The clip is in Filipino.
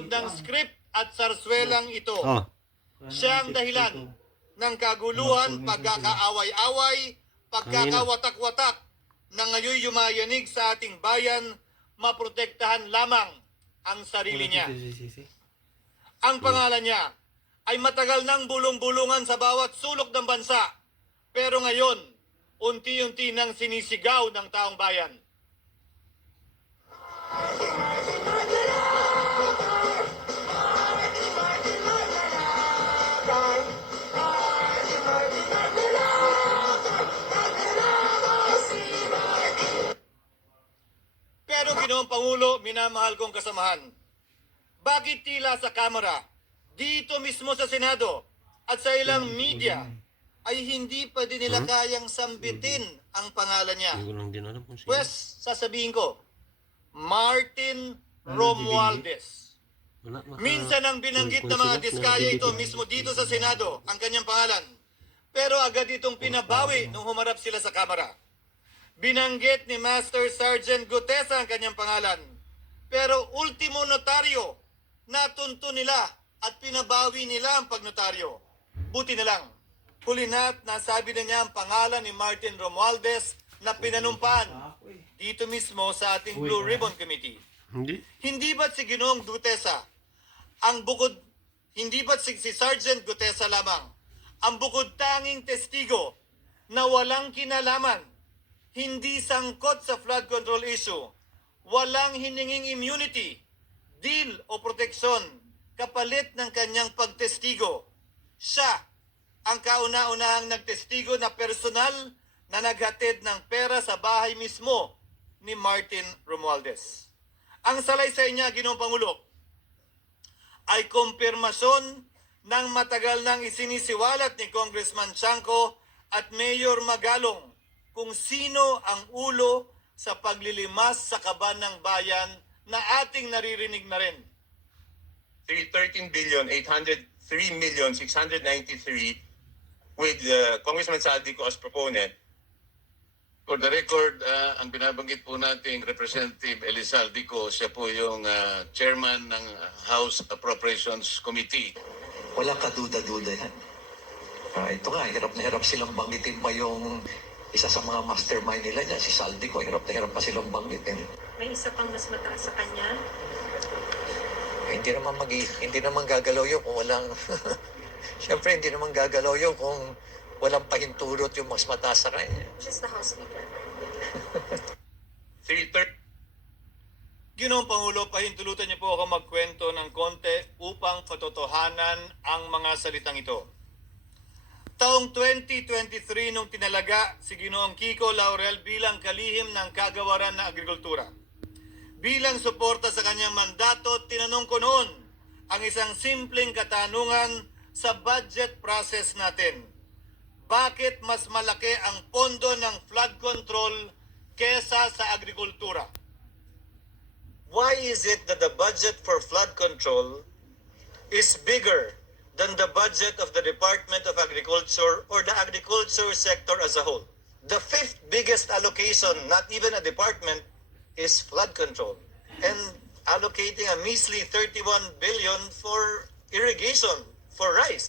ng script at sarswelang ito. Oh. Siya ang dahilan ng kaguluhan, pagkakaaway-away, pagkakawatak-watak na ngayon yumayanig sa ating bayan, maprotektahan lamang ang sarili niya. Ang pangalan niya ay matagal nang bulong-bulungan sa bawat sulok ng bansa, pero ngayon, unti-unti nang sinisigaw ng taong bayan. Pero Ginoong Pangulo, minamahal kong kasamahan, bakit tila sa Kamara, dito mismo sa Senado, at sa ilang media, ay hindi pa din nila kayang sambitin ang pangalan niya? Pues, sasabihin ko, Martin Romualdez. Minsan ang binanggit ng mga diskaya ito mismo dito sa Senado, ang kanyang pangalan. Pero agad itong pinabawi nung humarap sila sa Kamara. Binanggit ni Master Sergeant Gutesa ang kanyang pangalan. Pero ultimo notaryo, natunto nila at pinabawi nila ang pagnotaryo. Buti na lang, huli na't nasabi na niya ang pangalan ni Martin Romualdez na pinanumpaan dito mismo sa ating Blue Ribbon Committee. Hindi ba't si Ginoong Gutesa ang bukod, hindi ba't si Sergeant Gutesa lamang ang bukod tanging testigo na walang kinalaman, hindi sangkot sa flood control issue, walang hininging immunity, deal o proteksyon kapalit ng kanyang pagtestigo? Siya ang kauna-unahang nagtestigo na personal na naghatid ng pera sa bahay mismo ni Martin Romualdez. Ang salaysay niya, Ginoong Pangulo, ay kumpirmasyon ng matagal nang isinisiwalat ni Congressman Chanco at Mayor Magalong kung sino ang ulo sa paglilimas sa kaban ng bayan na ating naririnig na rin. 13,803,693 with Congressman Saldico as proponent. For the record, ang binabanggit po nating Representative Elizaldico, siya po yung chairman ng House Appropriations Committee. Wala kaduda-duda yan. Ito nga, hirap na hirap silang banggitin pa yung isa sa mga mastermind nila dyan, si Saldico. Hirap na hirap pa silang banggitin. May isa pang mas mataas sa kanya? Hindi naman gagalaw yun kung walang... Siyempre, hindi naman gagalaw yun kung walang pahintulot yung mas mataas sa kanya. Just the House Speaker. Ginoong Pangulo, pahintulutan niyo po ako magkwento ng konti upang patotohanan ang mga salitang ito. Taong 2023 nung tinalaga si Ginoong Kiko Laurel bilang kalihim ng kagawaran ng agrikultura. Bilang suporta sa kanyang mandato, tinanong ko noon ang isang simpleng katanungan sa budget process natin. Bakit mas malaki ang pondo ng flood control kesa sa agrikultura? Why is it that the budget for flood control is bigger than the budget of the Department of Agriculture or the agriculture sector as a whole? The fifth biggest allocation, not even a department, is flood control. And allocating a measly 31 billion for irrigation, for rice.